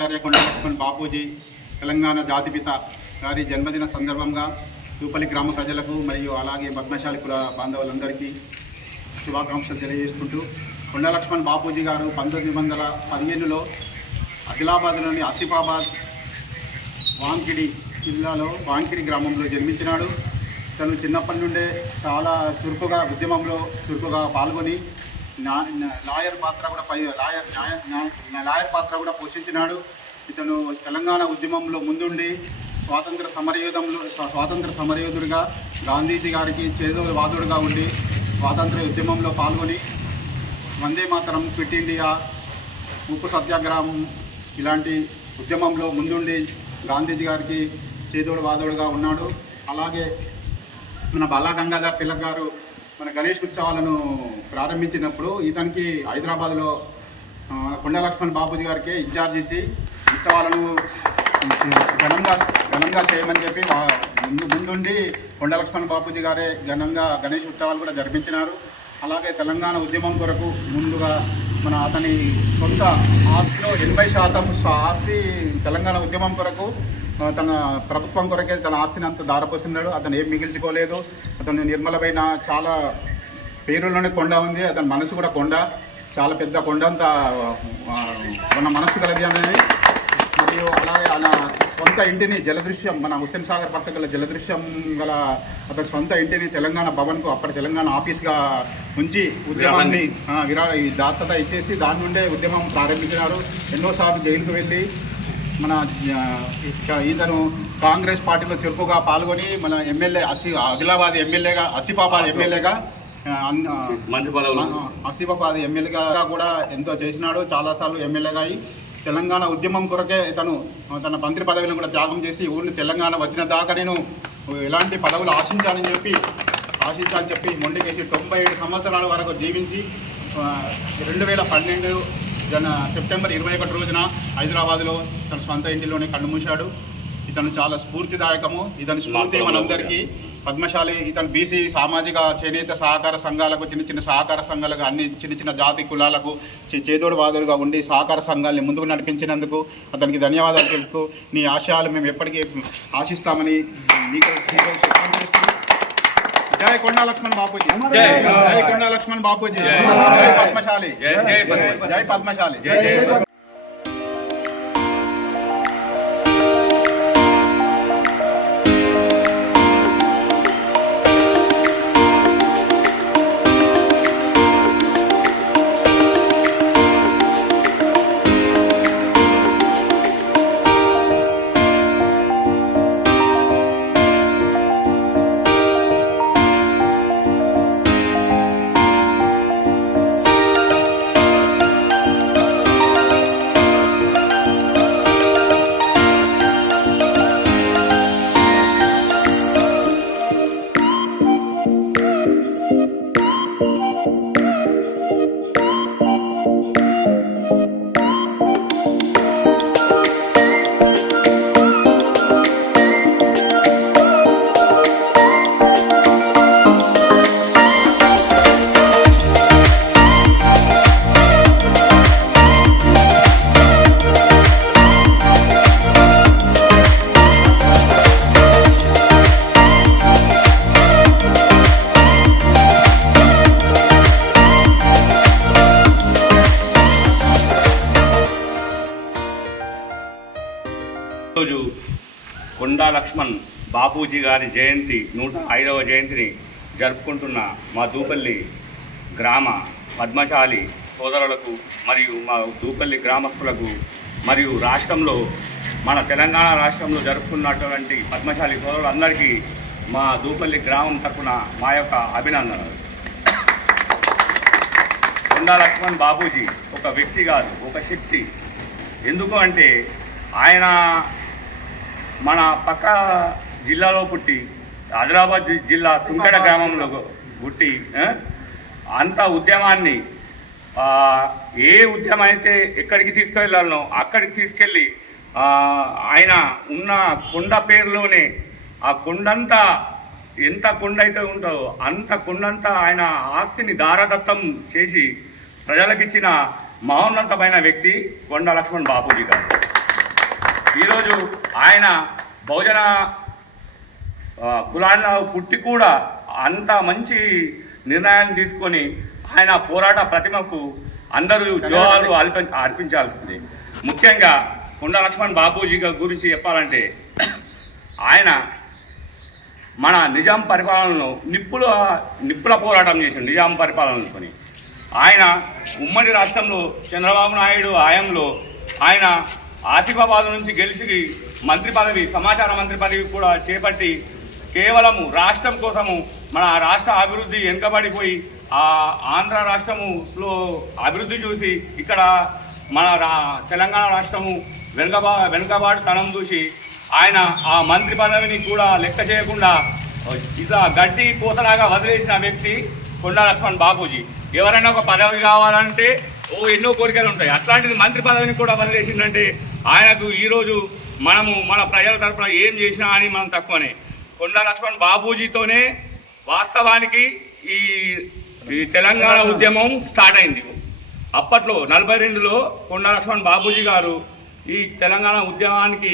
ఆచార్య కొండ లక్ష్మణ్ బాపూజీ తెలంగాణ జాతిపిత గారి జన్మదిన సందర్భంగా దూపల్లి గ్రామ ప్రజలకు మరియు అలాగే పద్మశాలి కుల బాంధవులందరికీ శుభాకాంక్షలు తెలియజేసుకుంటూ కొండ లక్ష్మణ్ బాపూజీ గారు పంతొమ్మిది వందల పదిహేనులో ఆదిలాబాద్లోని ఆసిఫాబాద్ వాంకిడి జిల్లాలో వాంకిడి గ్రామంలో జన్మించినాడు. తను చిన్నప్పటి నుండే చాలా చురుకుగా ఉద్యమంలో చురుకుగా పాల్గొని లాయర్ పాత్ర కూడా పై లాయర్ న్యాయ- న్యాయ- లాయర్ పాత్ర కూడా పోషించినాడు. ఇతను తెలంగాణ ఉద్యమంలో ముందుండి స్వాతంత్ర సమరయోధంలో స్వాతంత్ర సమరయోధుడిగా గాంధీజీ గారికి చేదో వాదుడుగా ఉండి స్వాతంత్ర ఉద్యమంలో పాల్గొని వందే మాతరం క్విట్ ఇండియా ఉప్పు సత్యాగ్రహం ఇలాంటి ఉద్యమంలో ముందుండి గాంధీజీ గారికి చేదోడు వాదోడుగా ఉన్నాడు. అలాగే మన బాలా గంగాధర్ తిలక్ గారు మన గణేష్ ఉత్సవాలను ప్రారంభించినప్పుడు ఇతనికి హైదరాబాద్లో ఆ, కొండ లక్ష్మణ్ బాబుజీ గారికి ఇన్ఛార్జ్ ఇచ్చి ఉత్సవాలను ఘనంగా ఘనంగా చేయమని చెప్పి ముందు ముందుండి కొండ లక్ష్మణ్ బాపూజీ గారే ఘనంగా గణేష్ ఉత్సవాలు కూడా జరిపించినారు. అలాగే తెలంగాణ ఉద్యమం కొరకు ముందుగా మన అతని సొంత ఆస్తిలో ఎనభై శాతం ఆస్తి తెలంగాణ ఉద్యమం కొరకు తన ప్రభుత్వం కొరకే తన ఆస్తిని అంత దారపోసినాడు అతను ఏం మిగిల్చుకోలేదు. అతను నిర్మలమైన చాలా పేరులోనే కొండ ఉంది. అతని మనసు కూడా కొండ. చాలా పెద్ద కొండ అంత మన మనసు కలది అనేది. మరియు అలాగే అలా సొంత ఇంటిని జలదృశ్యం మన హుస్సేన్ సాగర్ పక్క గల జలదృశ్యం గల అతని సొంత ఇంటిని తెలంగాణ భవన్కు అప్పటి తెలంగాణ ఆఫీస్గా ఉంచి ఉద్యమాన్ని విరా దాత్తత ఇచ్చేసి దాని నుండే ఉద్యమం ప్రారంభించినారు. ఎన్నోసార్లు జైలుకు వెళ్ళి మన ఈతను కాంగ్రెస్ పార్టీలో చురుకుగా పాల్గొని మన ఎమ్మెల్యే అసి ఆదిలాబాద్ ఎమ్మెల్యేగా ఆసిఫాబాద్ ఎమ్మెల్యేగా ఆసిఫాబాద్ ఎమ్మెల్యేగా కూడా ఎంతో చేసినాడు. చాలాసార్లు ఎమ్మెల్యేగా అయి తెలంగాణ ఉద్యమం కొరకే తను తన మంత్రి పదవిని కూడా త్యాగం చేసి ఊరిని తెలంగాణ వచ్చిన దాకా నేను ఎలాంటి పదవులు ఆశించానని చెప్పి ఆశించాలని చెప్పి మొండికేసి తొంభై ఏడు సంవత్సరాల వరకు జీవించి రెండు వేల పన్నెండు జన సెప్టెంబర్ ఇరవై ఒకటి రోజున హైదరాబాద్లో తన సొంత ఇంటిలోనే కన్నుమూశాడు ఇతను చాలా స్ఫూర్తిదాయకము. ఇతని స్ఫూర్తి మనందరికీ పద్మశాలి ఇతను బీసీ సామాజిక చేనేత సహకార సంఘాలకు చిన్న చిన్న సహకార సంఘాలకు అన్ని చిన్న చిన్న జాతి కులాలకు చే- చేదోడు వాదులుగా ఉండి సహకార సంఘాలని ముందుకు నడిపించినందుకు అతనికి ధన్యవాదాలు తెలుపుతూ నీ ఆశయాలు మేము ఎప్పటికీ ఆశిస్తామని మీకు మీకు శుభాకాంక్షలు చేస్తూ జై కొండా లక్ష్మణ్ బాపూజీ జై. జై కొండా లక్ష్మణ్ బాపూజీ కొండా లక్ష్మణ్ బాపూజీ గారి జయంతి నూట ఐదవ జయంతిని జరుపుకుంటున్న మా దూపల్లి గ్రామ పద్మశాలి సోదరులకు మరియు మా దూపల్లి గ్రామస్తులకు మరియు రాష్ట్రంలో మన తెలంగాణ రాష్ట్రంలో జరుపుకున్నటువంటి పద్మశాలి సోదరులందరికీ మా దూపల్లి గ్రామం తరపున మా యొక్క అభినందనలు. కొండా లక్ష్మణ్ బాబూజీ ఒక వ్యక్తి కాదు ఒక శక్తి. ఎందుకు అంటే ఆయన మన పక్క జిల్లాలో పుట్టి ఆదిలాబాద్ జిల్లా తుంకడ గ్రామంలో పుట్టి అంత ఉద్యమాన్ని ఏ ఉద్యమం అయితే ఎక్కడికి తీసుకెళ్ళాలనో అక్కడికి తీసుకెళ్ళి ఆయన ఉన్న కొండ పేరులోనే ఆ కొండంతా ఎంత కొండ అయితే ఉంటుందో అంత కొండంతా ఆయన ఆస్తిని దారదత్తం చేసి ప్రజలకిచ్చిన మహోన్నతమైన వ్యక్తి కొండ లక్ష్మణ్ బాపూజీ గారు. ఈరోజు ఆయన బహుజన ఆ, కులాల్లో పుట్టి కూడా అంత మంచి నిర్ణయాన్ని తీసుకొని ఆయన పోరాట ప్రతిమకు అందరూ జోహాలు అల్ప అర్పించాల్సింది. ముఖ్యంగా కొండ లక్ష్మణ్ బాబూజీ గురించి చెప్పాలంటే ఆయన మన నిజాం పరిపాలనలో నిప్పుల నిప్పుల పోరాటం చేసిండు నిజాం పరిపాలనతోని ఆయన ఉమ్మడి రాష్ట్రంలో చంద్రబాబు నాయుడు హయాంలో ఆయన ఆసిఫాబాద్ నుంచి గెలిచి మంత్రి పదవి సమాచార మంత్రి పదవి కూడా చేపట్టి కేవలము రాష్ట్రం కోసము మన రాష్ట్ర అభివృద్ధి వెనుకబడిపోయి ఆ ఆంధ్ర రాష్ట్రములో అభివృద్ధి చూసి ఇక్కడ మన రా తెలంగాణ రాష్ట్రము వెనుకబా తనం చూసి ఆయన ఆ మంత్రి పదవిని కూడా లెక్క చేయకుండా ఇలా గడ్డి పూతలాగా వదిలేసిన వ్యక్తి కొండా లక్ష్మణ్ బాపూజీ. ఎవరైనా ఒక పదవి కావాలంటే ఓ ఎన్నో కోరికలు ఉంటాయి. అట్లాంటిది మంత్రి పదవిని కూడా వదిలేసిందంటే ఆయనకు ఈరోజు మనము మన ప్రజల తరఫున ఏం చేసినా అని మనం తక్కువనే. కొండా లక్ష్మణ్ బాబూజీతోనే వాస్తవానికి ఈ ఈ తెలంగాణ ఉద్యమం స్టార్ట్ అయింది. అప్పట్లో నలభై రెండులో కొండా లక్ష్మణ్ బాబూజీ గారు ఈ తెలంగాణ ఉద్యమానికి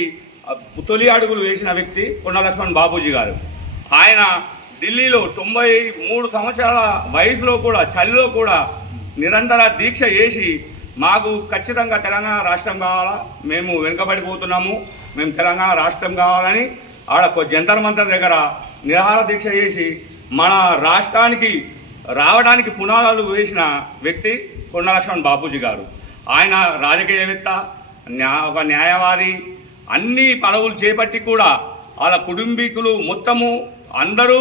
తొలి అడుగులు వేసిన వ్యక్తి కొండా లక్ష్మణ్ బాబూజీ గారు. ఆయన ఢిల్లీలో తొంభై మూడు సంవత్సరాల వయసులో కూడా చలిలో కూడా నిరంతర దీక్ష చేసి మాకు ఖచ్చితంగా తెలంగాణ రాష్ట్రం కావాలా? మేము వెనుకబడిపోతున్నాము. మేము తెలంగాణ రాష్ట్రం కావాలని ఆడ జంతర్ మంతర్ దగ్గర నిరాహార దీక్ష చేసి మన రాష్ట్రానికి రావడానికి పునాదాలు వేసిన వ్యక్తి కొండ లక్ష్మణ్ బాపూజీ గారు. ఆయన రాజకీయవేత్త ఒక న్యాయవాది. అన్ని పదవులు చేపట్టి కూడా వాళ్ళ కుటుంబీకులు మొత్తము అందరూ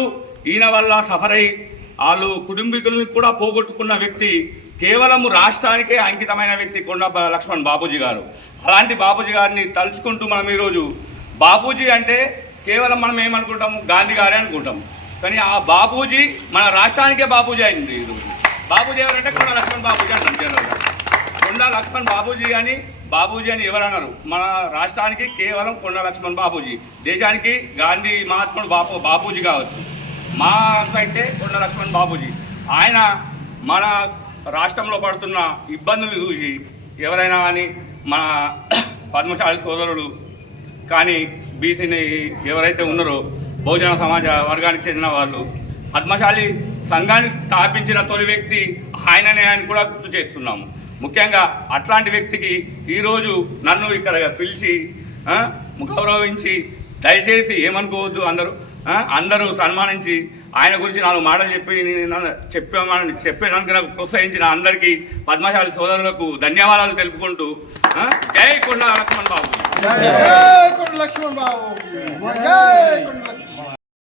ఈయన వల్ల సఫర్ అయి వాళ్ళు కుటుంబీకుల్ని కూడా పోగొట్టుకున్న వ్యక్తి కేవలము రాష్ట్రానికే అంకితమైన వ్యక్తి కొండ లక్ష్మణ్ బాపూజీ గారు. అలాంటి బాపూజీ గారిని తలుచుకుంటూ మనం ఈరోజు బాపూజీ అంటే కేవలం మనం ఏమనుకుంటాము గాంధీ గారే అనుకుంటాం. కానీ ఆ బాపూజీ మన రాష్ట్రానికే బాపూజీ అయింది ఈరోజు. బాబూజీ ఎవరంటే కొండ లక్ష్మణ్ బాపూజీ అంటారు జనరల్గా. కొండ లక్ష్మణ్ బాబూజీ అని బాబూజీ అని ఎవరన్నారు? మన రాష్ట్రానికి కేవలం కొండ లక్ష్మణ్ బాబూజీ దేశానికి గాంధీ మహాత్ముడు బాపు బాపూజీ కావచ్చు. మా అయితే కొండ లక్ష్మణ్ బాబూజీ ఆయన మన రాష్ట్రంలో పడుతున్న ఇబ్బందులు చూసి ఎవరైనా కానీ మన పద్మశాలి సోదరుడు కానీ బీసీని ఎవరైతే ఉన్నారో బహుజన సమాజ వర్గానికి చెందిన వాళ్ళు పద్మశాలి సంఘాన్ని స్థాపించిన తొలి వ్యక్తి ఆయననే అని కూడా గుర్తు చేస్తున్నాము. ముఖ్యంగా అట్లాంటి వ్యక్తికి ఈరోజు నన్ను ఇక్కడ పిలిచి గౌరవించి దయచేసి ఏమనుకోవద్దు అందరూ అందరూ సన్మానించి ఆయన గురించి నాలుగు మాటలు చెప్పి నన్ను చెప్పామని చెప్పేదానికి నాకు ప్రోత్సహించిన అందరికీ పద్మశాలి సోదరులకు ధన్యవాదాలు తెలుపుకుంటూ జై కొండ లక్ష్మణ్ బాబు. జై కొండ లక్ష్మణ్ బాబు. జై కొండ లక్ష్మణ్